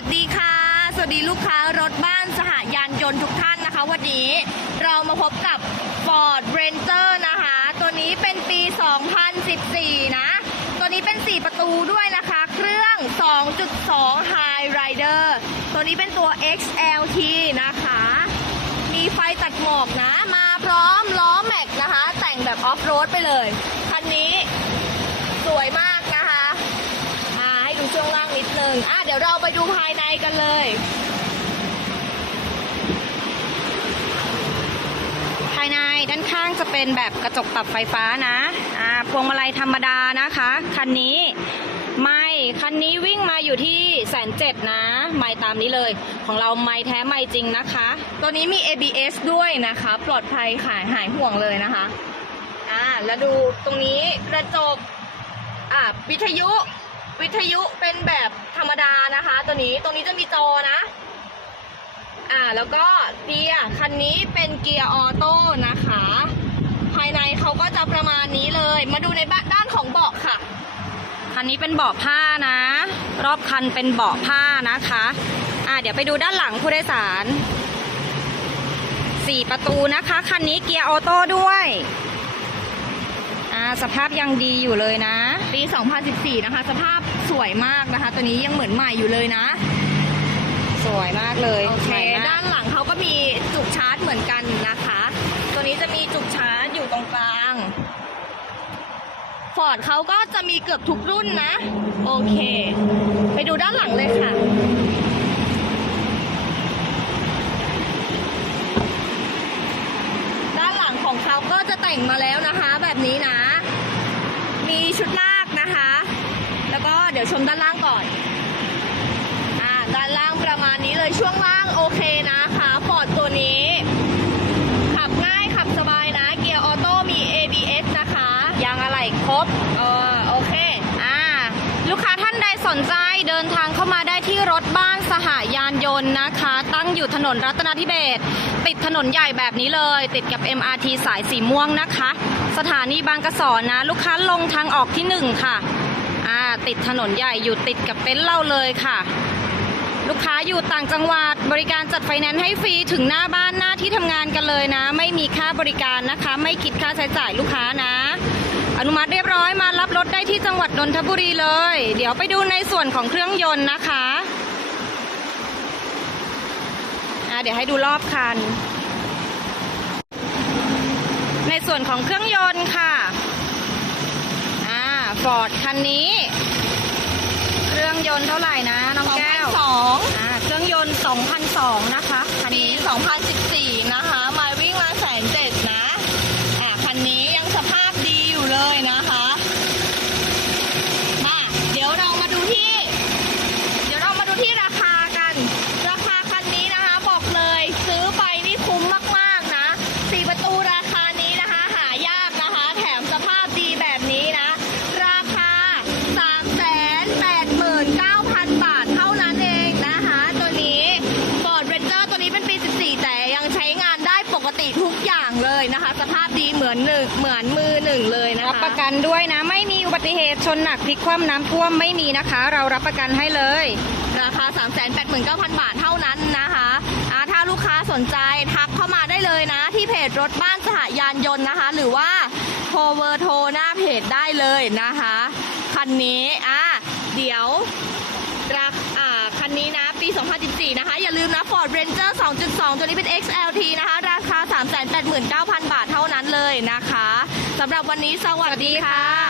วัสดีค่ะ สวัสดีลูกค้ารถบ้านสหยานยนต์ทุกท่านนะคะ วันนี้เรามาพบกับ Ford Ranger นะคะ ตัวนี้เป็นปี 2014 นะ ตัวนี้เป็น 4 ประตูด้วยนะคะ เครื่อง 2.2 High Rider ตัวนี้เป็นตัว XLT นะคะ มีไฟตัดหมอกนะ มาพร้อมล้อแม็กนะคะ แต่งแบบออฟโรดไปเลย คันนี้สวยมากนะคะ มาให้ดูช่วงล่าง นิดนึงอะเดี๋ยวเราไปดูภายในกันเลย ภายในด้านข้างจะเป็นแบบกระจกปรับไฟฟ้านะอ่าพวงมาลัยธรรมดานะคะ คันนี้ไม่คันนี้วิ่งมาอยู่ที่แสนเจ็ดนะ ไม่ตามนี้เลย ของเราไม่แท้ไม่จริงนะคะ ตัวนี้มี ABS ด้วยนะคะ ปลอดภัยค่ะหายห่วงเลยนะคะ อ่า แล้วดูตรงนี้กระจก อ่าวิทยุ วิทยุเป็นแบบธรรมดานะคะ ตัวนี้ตรงนี้จะมีจอนะ อ่าแล้วก็เกียร์คันนี้เป็นเกียร์ออโต้นะคะ ภายในเขาก็จะประมาณนี้เลย มาดูในบ้านด้านของเบาะค่ะ คันนี้เป็นเบาะผ้านะ รอบคันเป็นเบาะผ้านะคะ อ่าเดี๋ยวไปดูด้านหลังผู้โดยสารสี่ประตูนะคะ คันนี้เกียร์ออโต้ด้วย อ่าสภาพยังดีอยู่เลยนะ ปี 2014 นะคะ สภาพสวยมากนะคะ ตัวนี้ยังเหมือนใหม่อยู่เลยนะสวยมากเลยโอเคใหม่มากด้านหลังเขาก็มีจุกชาร์จเหมือนกันนะคะ ตัวนี้จะมีจุกชาร์จอยู่ตรงกลางฟอร์ดเขาก็จะมีเกือบทุกรุ่นนะ โอเค ไปดูด้านหลังเลยค่ะ ด้านหลังของเขาก็จะแต่งมาแล้วนะคะ แบบนี้นะ มีชุดลากนะคะ แล้วก็เดี๋ยวชมด้านล่างก่อน อ่า ด้านล่างประมาณนี้เลยช่วงล่างโอเคนะคะ ปอดตัวนี้ ขับง่ายขับสบายนะ เกียร์ออโต้มี ABS นะคะ ยางอะไหล่ครบ เออโอเค อ่าลูกค้าท่านใดสนใจเดินทางเข้ามาได้ที่รถบ้านสหายานยนต์นะคะ ตั้งอยู่ถนนรัตนาธิเบศติดถนนใหญ่แบบนี้เลย ติดกับ MRT สายสีม่วงนะคะ สถานีบางกระสอนนะ ลูกค้าลงทางออกที่หนึ่งค่ะอ่าติดถนนใหญ่อยู่ติดกับเต็นท์เราเลยค่ะ ลูกค้าอยู่ต่างจังหวัดบริการจัดไฟแนนซ์ให้ฟรีถึงหน้าบ้านหน้าที่ทำงานกันเลยนะ ไม่มีค่าบริการนะคะ ไม่คิดค่าใช้จ่ายลูกค้านะ อนุมัติเรียบร้อยมารับรถได้ที่จังหวัดนนทบุรีเลย เดี๋ยวไปดูในส่วนของเครื่องยนต์นะคะอะเดี๋ยวให้ดูรอบคัน ในส่วนของเครื่องยนต์ค่ะอ่าฟอร์ดคันนี้ เครื่องยนต์เท่าไหร่นะน้องแก้ว2002อ่าเครื่องยนต์2,002นะคะคันปีนี้2014 นะคะ มาวิ่งมาแสนเจ็ดนะ อะคันนี้ยังสภาพดีอยู่เลยนะคะ มา เดี๋ยวเรามาดูที่ เดี๋ยวเรามาดูที่ราคากัน ราคาคันนี้นะคะ บอกเลยซื้อไปนี่คุ้มมากๆนะสี่ประตูราคานี้นะคะ หายากนะคะ แถมสภาพดีแบบนี้นะ ราคา 389,000 บาทเท่านั้นเองนะคะ ตัวนี้ Ford Ranger ตัวนี้เป็นปี 14 แต่ยังใช้งานได้ปกติทุกอย่างเลยนะคะ สภาพดีเห มือนหนึ่งเหมือนมือหนึ่งเลยนะคะรับประกันด้วยนะ ไม่มีอุบัติเหตุชนหนักพลิกคว่ำน้ำท่วมไม่มีนะคะ เรารับประกันให้เลย ราคา 389,000 บาทเท่านั้นนะคะอ่าถ้าลูกค้าสนใจทักเข้ามาได้เลยนะ ที่เพจรถบ้านสหยานยนต์นะคะ หรือว่าโทรเบอร์โทรหน้าเพจได้เลยนะคะ คันนี้อะเดี๋ยวราคอ่าคันนี้นะ ปี 2014 นะคะ อย่าลืมนะ Ford Ranger 2.2 ตัวนี้เป็น XLT นะคะ ราคา 389,000 วันนี้สวัสดีค่ะ